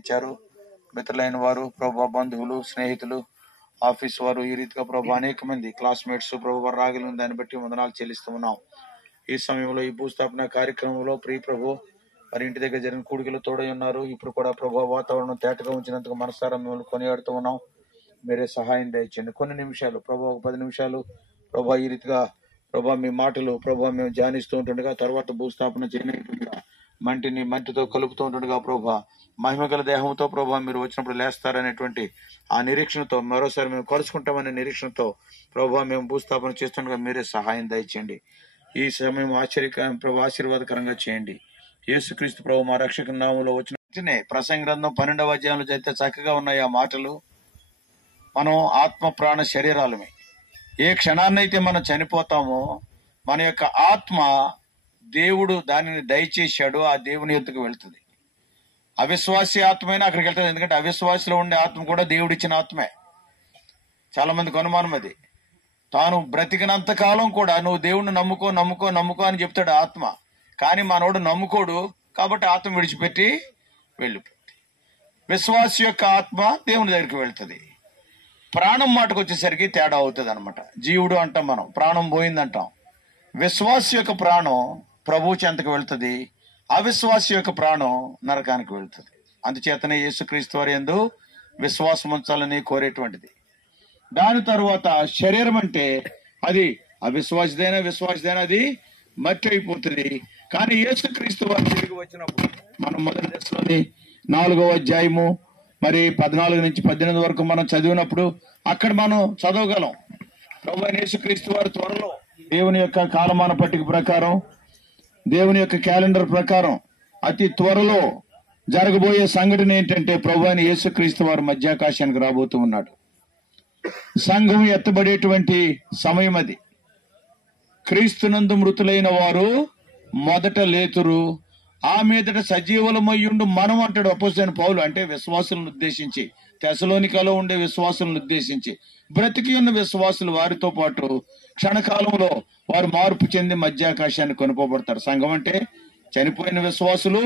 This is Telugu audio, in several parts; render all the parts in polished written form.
ఇచ్చారు. మిత్రులైన వారు, ప్రభా బంధువులు, స్నేహితులు, ఆఫీస్ వారు, ఈ రీతిగా ప్రభా అనేక మంది క్లాస్మేట్స్ ప్రభు రాగలిగిన దాన్ని బట్టి వందనాలు చెల్లిస్తూ ఉన్నాం. ఈ సమయంలో ఈ భూస్థాపన కార్యక్రమంలో ప్రియ ప్రభు మరి ఇంటి దగ్గర జరిగిన కూడికలు తోడై ఉన్నారు. ఇప్పుడు కూడా ప్రభు వాతావరణం తేటగా ఉంచినందుకు మనసారా మిమ్మల్ని కొనియాడుతూ ఉన్నాం. మీరే సహాయం దయచేయండి. కొన్ని నిమిషాలు ప్రభు, ఒక 10 నిమిషాలు ప్రభా ఈ రీతిగా ప్రభా మీ మాటలు ప్రభా మేము ధ్యానిస్తూ ఉంటుండగా, తర్వాత భూస్థాపన చేయనీయకుండా మంటిని మంటితో కలుపుతూ ఉంటుండగా ప్రభా మహిమగల దేహంతో ప్రభా మీరు వచ్చినప్పుడు లేస్తారనేటువంటి ఆ నిరీక్షణతో మరోసారి మేము కలుసుకుంటామనే నిరీక్షణతో ప్రభా మేము భూస్థాపన చేస్తుండగా మీరే సహాయం దయచేయండి. ఈ సమయం ప్రభు ఆశీర్వాదకరంగా చేయండి. యేసుక్రీస్తు ప్రభు మా రక్షక నామంలో వచ్చిన ప్రసంగ గ్రంథం 12వ అధ్యాయంలో అయితే చక్కగా ఉన్నాయి ఆ మాటలు. మనం ఆత్మ ప్రాణ శరీరాలమే. ఏ క్షణాన్నైతే మనం చనిపోతామో మన యొక్క ఆత్మ దేవుడు దానిని దయచేశాడు, ఆ దేవుని యొద్దకు వెళ్తుంది. అవిశ్వాసి ఆత్మైనా అక్కడికి వెళ్తుంది. ఎందుకంటే అవిశ్వాసిలో ఉండే ఆత్మ కూడా దేవుడిచ్చిన ఆత్మే. చాలా మందికి అనుమానం అది. తాను బ్రతికినంత కాలం కూడా నువ్వు దేవుణ్ణి నమ్ముకో నమ్ముకో నమ్ముకో అని చెప్తాడు ఆత్మ. కానీ మనోడు నమ్ముకోడు, కాబట్టి ఆత్మ విడిచిపెట్టి వెళ్ళిపోతుంది. విశ్వాసి యొక్క ఆత్మ దేవుని దగ్గరికి వెళ్తుంది. ప్రాణం మాటకు వచ్చేసరికి తేడా అవుతుంది అనమాట. జీవుడు అంటాం మనం, ప్రాణం పోయిందంటాం. విశ్వాసి యొక్క ప్రాణం ప్రభు చెంతకు వెళ్తుంది, అవిశ్వాసి యొక్క ప్రాణం నరకానికి వెళ్తుంది. అందుచేతనే యేసుక్రీస్తు వారి యందు విశ్వాసం ఉంచాలని కోరేటువంటిది. దాని తరువాత శరీరం అంటే అది అవిశ్వాసిదైనా విశ్వాసిదైనా అది మట్టి అయిపోతుంది. కానీ యేసుక్రీస్తు వారు తిరిగి వచ్చినప్పుడు మనం మొదటి దశలోని 4వ అధ్యాయము మరి 14 నుంచి 18 వరకు మనం చదివినప్పుడు అక్కడ మనం చదవగలం. ప్రభువైన యేసుక్రీస్తు వారు త్వరలో దేవుని యొక్క కాలమాన పట్టిక ప్రకారం, దేవుని యొక్క క్యాలెండర్ ప్రకారం అతి త్వరలో జరగబోయే సంఘటన ఏంటంటే ప్రభువైన యేసుక్రీస్తు వారు మధ్యాకాశానికి రాబోతూ ఉన్నాడు. సంఘం ఎత్తబడేటువంటి సమయం అది. క్రీస్తునందు మృతులైన వారు మొదట లేతురు, ఆ మీదట సజీవులమయ్యుండు మనం అంటాడు అపోస్తలుడైన పౌలు. అంటే విశ్వాసులను ఉద్దేశించి, తెసలోనికలో ఉండే విశ్వాసులను ఉద్దేశించి, బ్రతికి ఉన్న విశ్వాసులు వారితో పాటు క్షణకాలంలో వారు మార్పు చెంది మధ్యాకాశాన్ని కొనుకోబడతారు. సంఘం అంటే చనిపోయిన విశ్వాసులు,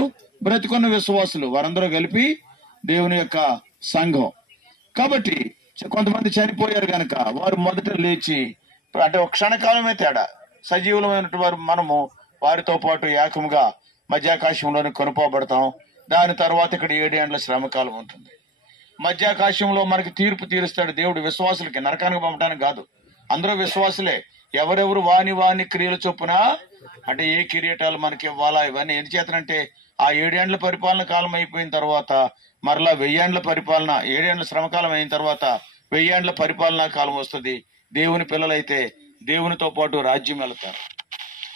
బ్రతికున్న విశ్వాసులు, వారందరూ కలిపి దేవుని యొక్క సంఘం. కాబట్టి కొంతమంది చనిపోయారు గనక వారు మొదట లేచి, అంటే ఒక క్షణకాలమే తేడా, సజీవులమైనటువంటి వారు మనము వారితో పాటు ఏకముగా మధ్యాకాశంలోనే కొనుకోబడతాం. దాని తర్వాత ఇక్కడ 7 ఏండ్ల శ్రమకాలం ఉంటుంది. మధ్యాకాశంలో మనకి తీర్పు తీరుస్తాడు దేవుడు. విశ్వాసులకి, నరకానికి పంపడానికి కాదు. అందరూ విశ్వాసులే. ఎవరెవరు వాని క్రియల చొప్పున, అంటే ఏ కిరీటాలు మనకి ఇవ్వాలా ఇవన్నీ ఎన్ని చేతనంటే ఆ 7 ఏండ్ల పరిపాలన కాలం అయిపోయిన తర్వాత మరలా 1000 ఏండ్ల పరిపాలన, 7 ఏండ్ల శ్రమకాలం అయిన తర్వాత 1000 ఏండ్ల పరిపాలనా కాలం వస్తుంది. దేవుని పిల్లలైతే దేవునితో పాటు రాజ్యం వెళతారు.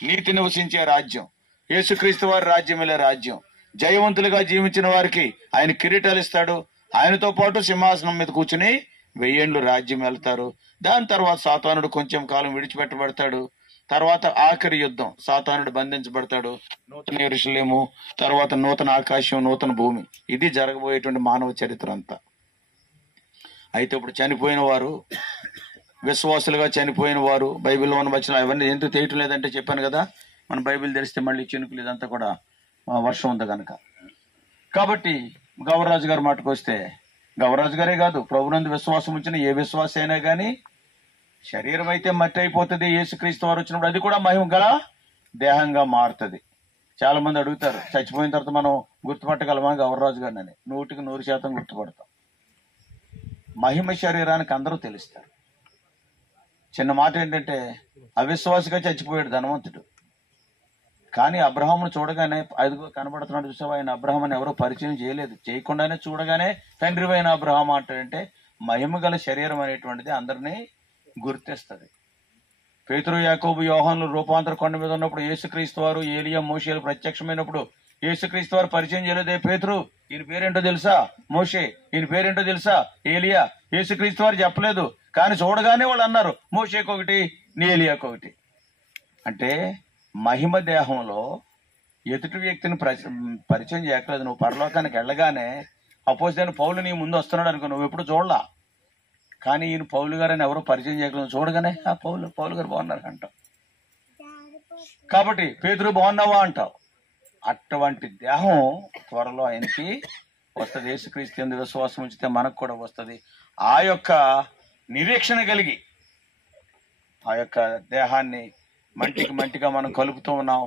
నీతి నివసించే రాజ్యం, యేసుక్రీస్తు వారి రాజ్యం వెళ్ళే రాజ్యం. జయవంతులుగా జీవించిన వారికి ఆయన కిరీటాలు ఇస్తాడు. ఆయనతో పాటు సింహాసనం మీద కూర్చుని 1000 ఏండ్లు రాజ్యం వెళ్తారు. దాని తర్వాత సాతానుడు కొంచెం కాలం విడిచిపెట్టబడతాడు. తర్వాత ఆఖరి యుద్ధం, సాతానుడు బంధించబడతాడు. నూతన యెరూషలేము, తర్వాత నూతన ఆకాశం, నూతన భూమి. ఇది జరగబోయేటువంటి మానవ చరిత్ర అంతా. అయితే ఇప్పుడు చనిపోయిన వారు, విశ్వాసులుగా చనిపోయిన వారు, బైబిల్లో ఉన్న వచ్చిన అవన్నీ ఎందుకు తెలియటం లేదంటే చెప్పాను కదా, మన బైబిల్ తెలిస్తే మళ్ళీ చినుకులు ఇదంతా కూడా వర్షం ఉంది కనుక. కాబట్టి గౌరరాజు గారి మాటకు వస్తే, గౌరరాజు గారే కాదు, ప్రభునందు విశ్వాసం ఉంచిన ఏ విశ్వాస అయినా కానీ శరీరం అయితే మట్టి అయిపోతుంది. యేసుక్రీస్తు వారు వచ్చినప్పుడు అది కూడా మహిమ గల దేహంగా మారుతుంది. చాలా మంది అడుగుతారు, చచ్చిపోయిన తర్వాత మనం గుర్తుపట్టగలమా గౌరరాజు గారిని? 100% గుర్తుపడతాం. మహిమ శరీరానికి అందరూ తెలుస్తారు. చిన్న మాట ఏంటంటే, అవిశ్వాసిగా చచ్చిపోయాడు ధనవంతుడు. కానీ అబ్రహామును చూడగానే అదిగో కనబడుతున్నాడు చూసావా, ఆయన అబ్రహాం అని ఎవరో పరిచయం చేయలేదు. చేయకుండానే చూడగానే తండ్రి అయిన అబ్రహాం అంటాడంటే మహిమ గల శరీరం అనేటువంటిది అందరినీ గుర్తిస్తుంది. పేతురు, యాకోబు, యోహానులు రూపాంతర కొండ మీద ఉన్నప్పుడు యేసుక్రీస్తు వారు, ఏలియా, మోషేలు ప్రత్యక్షమైనప్పుడు యేసుక్రీస్తు వారు పరిచయం చేయలేదే. పేతురు, ఈయన పేరేంటో తెలుసా? మోషే. ఈయన పేరేంటో తెలుసా? ఏలియా. యేసుక్రీస్తు వారు చెప్పలేదు. కానీ చూడగానే వాళ్ళు అన్నారు, మోషేకొకటి, ఏలియాకొకటి. అంటే మహిమ దేహంలో ఎదుటి వ్యక్తిని పరిచయం చేయట్లేదు. నువ్వు పరలోకానికి వెళ్ళగానే అపోజిట్ పౌలు నీ ముందు వస్తున్నాడు అనుకో, నువ్వు ఎప్పుడు చూడలా. కానీ ఈయన పౌలు గారు అని ఎవరో పరిచయం చేయగలరు. చూడగానే ఆ పౌలు గారు బాగున్నారు అంటావు. కాబట్టి పేతురు బాగున్నావా అంటావు. అటువంటి దేహం త్వరలో ఆయనకి వస్తుంది. యేసుక్రీస్తు యందు విశ్వాసం ఉంచితే మనకు కూడా వస్తుంది. ఆ యొక్క నిరీక్షణ కలిగి ఆ యొక్క దేహాన్ని మంటిగా మనం కలుపుతూ ఉన్నాం.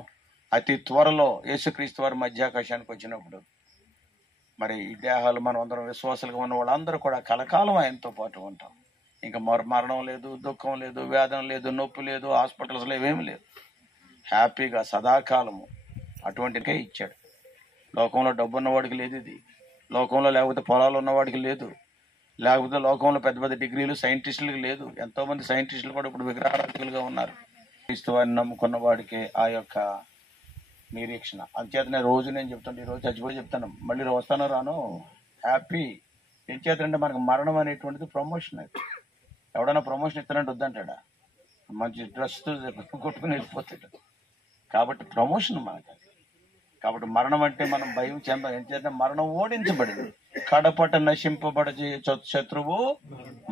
అతి త్వరలో యేసుక్రీస్తు వారి మధ్యాకాశానికి వచ్చినప్పుడు మరి ఈ దేహాలు మనం అందరం విశ్వాసాలుగా ఉన్న వాళ్ళందరూ కూడా కలకాలం ఆయనతో పాటు ఉంటాం. ఇంకా మరణం లేదు, దుఃఖం లేదు, వేదన లేదు, నొప్పి లేదు, హాస్పిటల్స్ ఏమీ లేదు. హ్యాపీగా సదాకాలము అటువంటికే ఇచ్చాడు. లోకంలో డబ్బు ఉన్నవాడికి లేదు ఇది, లోకంలో లేకపోతే పొలాలు ఉన్నవాడికి లేదు, లేకపోతే లోకంలో పెద్ద పెద్ద డిగ్రీలు సైంటిస్టులకు లేదు. ఎంతో మంది సైంటిస్టులు కూడా ఇప్పుడు విగ్రహారాధికులుగా ఉన్నారు. క్రీస్తు వారిని నమ్ముకున్న వాడికి ఆ యొక్క నిరీక్షణ. అంచేతనే రోజు నేను చెప్తాను, ఈ రోజు చచ్చిపోయి చెప్తాను, మళ్ళీ వస్తానో రాను హ్యాపీ. ఏం చేతంటే మనకు మరణం అనేటువంటిది ప్రమోషన్. అది ఎవడన్నా ప్రమోషన్ ఇస్తానంటే వద్దంటాడా? మంచి డ్రెస్ కొట్టుకుని వెళ్ళిపోతాడు. కాబట్టి ప్రమోషన్ మనకు. కాబట్టి మరణం అంటే మనం భయం చెందాం. ఏం చేద్దాం? మరణం ఓడించబడింది. కడపట నశింపబడి శత్రువు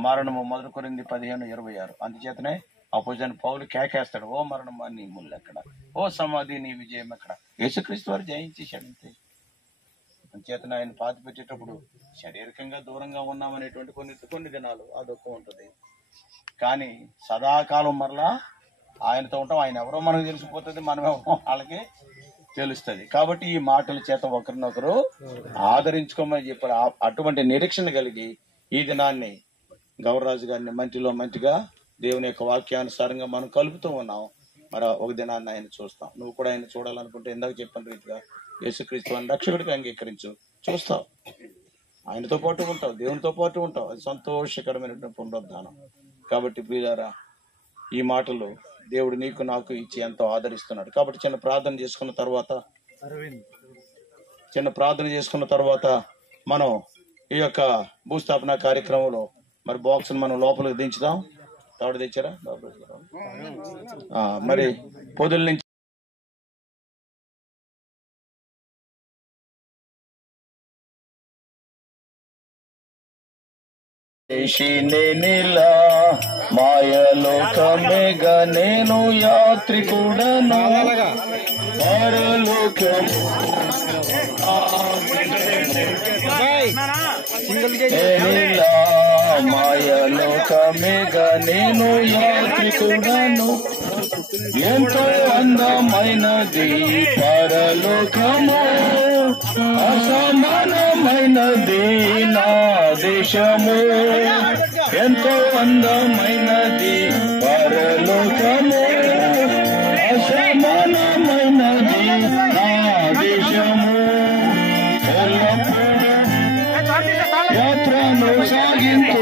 మరణము. 1 కొరింథీ 15:26. అందుచేతనే అపోజిషన్ పౌలు కేకేస్తాడు, ఓ మరణం నీ ముళ్ళు ఎక్కడ, ఓ సమాధి నీ విజయం ఎక్కడ. యేసుక్రీస్తు వారు జయించేశాడు అంతే. అంచేతన ఆయన పాతి పెట్టేటప్పుడు శారీరకంగా దూరంగా ఉన్నామనేటువంటి కొన్ని దినాలు ఆ దుఃఖం ఉంటుంది. కానీ సదాకాలం మరలా ఆయనతో ఉంటాం. ఆయన ఎవరో మనకు తెలిసిపోతుంది, మనమేమో వాళ్ళకి తెలుస్తుంది. కాబట్టి ఈ మాటల చేత ఒకరినొకరు ఆదరించుకోమని చెప్పారు. అటువంటి నిరీక్షణ కలిగి ఈ దినాన్ని గౌరరాజు గారిని మంటిగా దేవుని యొక్క వాక్యానుసారంగా మనం కలుపుతూ ఉన్నాం. మరి ఒక దినాన్ని ఆయన చూస్తాం. నువ్వు కూడా ఆయన చూడాలనుకుంటే ఇందాక చెప్పిన రీతిగా యేసుక్రీస్తు అని రక్షకుడిగా అంగీకరించు, చూస్తావు, ఆయనతో పాటు ఉంటావు, దేవునితో పాటు ఉంటావు. అది సంతోషకరమైనటువంటి పునరుద్ధానం. కాబట్టి ప్రియులారా, ఈ మాటలు దేవుడు నీకు నాకు ఇచ్చి ఎంతో ఆదరిస్తున్నాడు. కాబట్టి చిన్న ప్రార్థన చేసుకున్న తర్వాత మనం ఈ యొక్క భూస్థాపన కార్యక్రమంలో మరి బాక్స్ మనం లోపలికి దించుదాం. తాడు తెచ్చారా? మరి పొదుల నుంచి నేనిలా మాయలోకమేగా నేను యాత్రికుడను పరలోకం నేనిలా మాయలోకమేగా నేను యాత్రికుడను ఎంతో అందమైనది పరలోకము అసమానమైనది నా దేశము ఎంతో అందమైనది పరలోకము అసమానమైనది నా దేశము ఎల్లప్పుడూ యాత్రను సాగించు